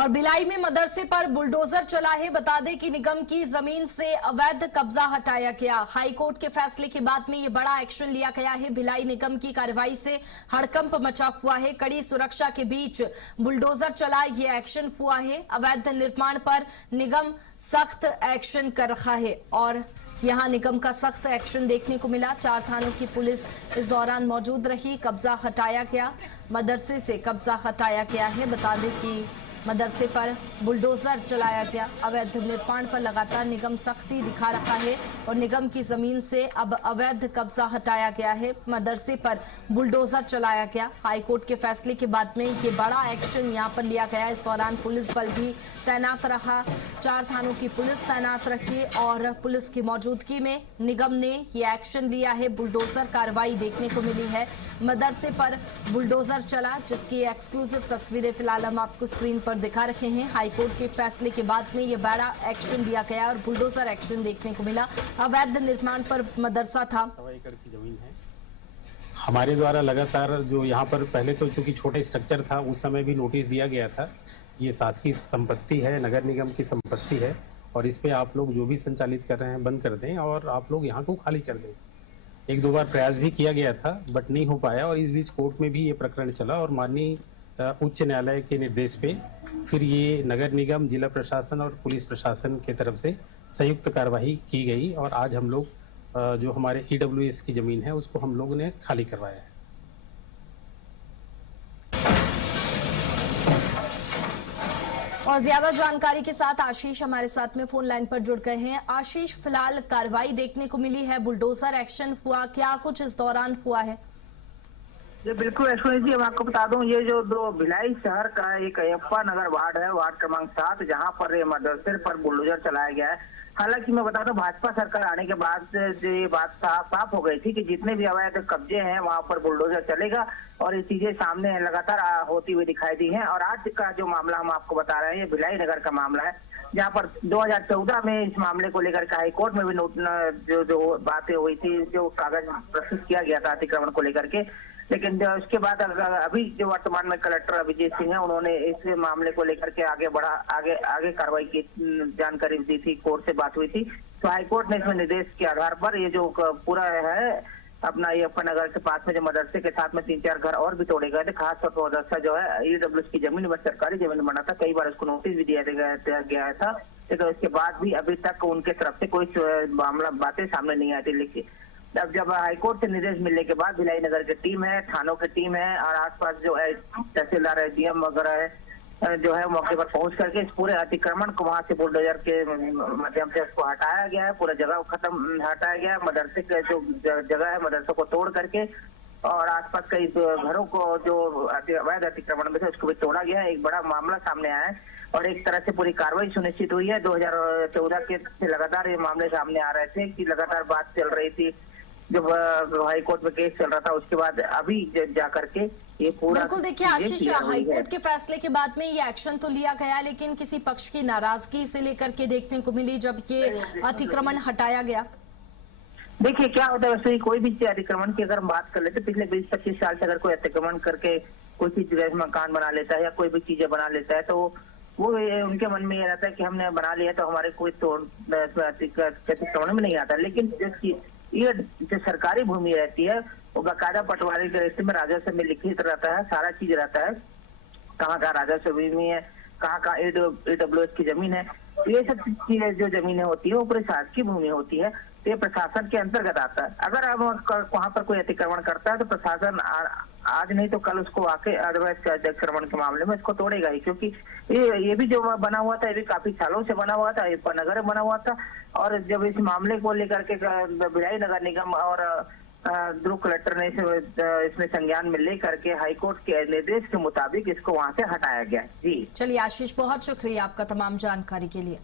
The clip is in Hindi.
और भिलाई में मदरसे पर बुलडोजर चला है। बता दें कि निगम की जमीन से अवैध कब्जा हटाया गया। हाईकोर्ट के फैसले के बाद में ये बड़ा एक्शन लिया गया है। भिलाई निगम की कार्रवाई से हड़कंप मचा हुआ है। कड़ी सुरक्षा के बीच बुलडोजर चला, ये एक्शन हुआ है। अवैध निर्माण पर निगम सख्त एक्शन कर रहा है और यहां निगम का सख्त एक्शन देखने को मिला। 4 थानों की पुलिस इस दौरान मौजूद रही। कब्जा हटाया गया, मदरसे से कब्जा हटाया गया है। बता दें कि मदरसे पर बुलडोजर चलाया गया। अवैध निर्माण पर लगातार निगम सख्ती दिखा रहा है और निगम की जमीन से अब अवैध कब्जा हटाया गया है। मदरसे पर बुलडोजर चलाया गया। हाईकोर्ट के फैसले के बाद में ये बड़ा एक्शन यहां पर लिया गया। इस दौरान पुलिस बल भी तैनात रहा। 4 थानों की पुलिस तैनात रखी और पुलिस की मौजूदगी में निगम ने ये एक्शन लिया है। बुलडोजर कार्रवाई देखने को मिली है। मदरसे पर बुलडोजर चला, जिसकी एक्सक्लूसिव तस्वीरें फिलहाल हम आपको स्क्रीन पर दिखा रखे हैं। हाईकोर्ट के फैसले के बाद में ये बड़ा एक्शन लिया गया और बुलडोजर एक्शन देखने को मिला। अवैध निर्माण पर मदरसा था। 1.25 एकड़ की जमीन है। हमारे द्वारा लगातार जो यहाँ पर पहले तो चूंकि छोटे स्ट्रक्चर था, उस समय भी नोटिस दिया गया था। ये शासकीय संपत्ति है, नगर निगम की संपत्ति है और इस पे आप लोग जो भी संचालित कर रहे हैं बंद कर दें और आप लोग यहाँ को खाली कर दें। 1-2 बार प्रयास भी किया गया था बट नहीं हो पाया और इस बीच कोर्ट में भी ये प्रकरण चला और माननीय उच्च न्यायालय के निर्देश पे फिर ये नगर निगम, जिला प्रशासन और पुलिस प्रशासन के तरफ से संयुक्त कार्यवाही की गई और आज हम लोग जो हमारे EWS की जमीन है उसको हम लोगों ने खाली करवाया है। और ज्यादा जानकारी के साथ आशीष हमारे साथ में फोन लाइन पर जुड़ गए हैं। आशीष, फिलहाल कार्रवाई देखने को मिली है, बुलडोजर एक्शन हुआ, क्या कुछ इस दौरान हुआ है? जी बिल्कुल ऐश्वर्या जी, मैं आपको बता दूं, ये जो दो भिलाई शहर का एक अयप्पा नगर वार्ड है, वार्ड क्रमांक 7, जहां पर ये मदरसे पर बुलडोजर चलाया गया है। हालांकि मैं बता दूं, भाजपा सरकार आने के बाद ये बात साफ हो गई थी कि जितने भी अवैध कब्जे हैं वहां पर बुलडोजर चलेगा और ये चीजें सामने लगातार होती हुई दिखाई दी है। और आज का जो मामला हम आपको बता रहे हैं, ये भिलाई नगर का मामला है, जहाँ पर 2014 में इस मामले को लेकर के हाईकोर्ट में भी जो बातें हुई थी, जो कागज प्रस्तुत किया गया था अतिक्रमण को लेकर के। लेकिन उसके बाद अभी जो वर्तमान में कलेक्टर अभिजीत सिंह है, उन्होंने इस मामले को लेकर के आगे कार्रवाई की जानकारी दी थी, कोर्ट से बात हुई थी। तो हाईकोर्ट ने इसमें निर्देश के आधार पर ये जो पूरा है अपना ये अयप्पा नगर के पास में जो मदरसे के साथ में 3-4 घर और भी तोड़े गए थे। खासतौर पर मदरसा जो है EWS की जमीन में सरकारी जमीन बना था, कई बार उसको नोटिस भी दिया गया था, लेकिन इसके बाद भी अभी तक उनके तरफ से कोई मामला बातें सामने नहीं आई थी। लेकिन अब जब हाईकोर्ट से निर्देश मिलने के बाद भिलाई नगर की टीम है, थानों की टीम है और आसपास जो है तहसीलदार है, DM वगैरह है, जो है मौके पर पहुंच करके इस पूरे अतिक्रमण को वहां से बुलडोजर के माध्यम से उसको हटाया गया है। पूरा जगह खत्म हटाया गया है। मदरसे के जो जगह है, मदरसे को तोड़ करके और आसपास कई घरों को जो अवैध अतिक्रमण में थे उसको भी तोड़ा गया है। एक बड़ा मामला सामने आया है और एक तरह से पूरी कार्रवाई सुनिश्चित हुई है। 2014 के से लगातार ये मामले सामने आ रहे थे कि लगातार बात चल रही थी, जब हाईकोर्ट में केस चल रहा था, उसके बाद अभी जाकर के ये पूरा। बिल्कुल, देखिए आशीष, हाईकोर्ट के फैसले के बाद में ये एक्शन तो लिया गया, लेकिन किसी पक्ष की नाराजगी से लेकर के देखने को मिली जब ये अतिक्रमण हटाया गया। देखिए क्या होता है, वैसे ही कोई भी अतिक्रमण की अगर हम बात कर लेते, पिछले 20-25 साल से अगर कोई अतिक्रमण करके कोई चीज मकान बना लेता है या कोई भी चीजें बना लेता है, तो वो उनके मन में ये रहता है कि हमने बना लिया तो हमारे कोई अतिक्रमण में नहीं आता। लेकिन ये जो सरकारी भूमि रहती है वो बाकायदा पटवारी के रजिस्टर में राजस्व में लिखित रहता है, सारा चीज रहता है, कहाँ का राजस्व भूमि है, कहाँ का EWS की जमीन है। ये सब चीजें जो जमीनें होती है वो पूरी शासकीय भूमि होती है, तो ये प्रशासन के अंतर्गत आता है। अगर अब वहाँ पर कोई अतिक्रमण करता है तो प्रशासन आज नहीं तो कल उसको आके अवैध अतिक्रमण के मामले में इसको तोड़ेगा ही, क्योंकि ये भी जो बना हुआ था, ये भी काफी सालों से बना हुआ था, अयप्पा नगर बना हुआ था। और जब इस मामले को लेकर के भिलाई नगर निगम और ध्रुव कलेक्टर ने इसमें संज्ञान में लेकर के हाईकोर्ट के निर्देश के मुताबिक इसको वहां से हटाया गया। जी चलिए आशीष, बहुत शुक्रिया आपका तमाम जानकारी के लिए।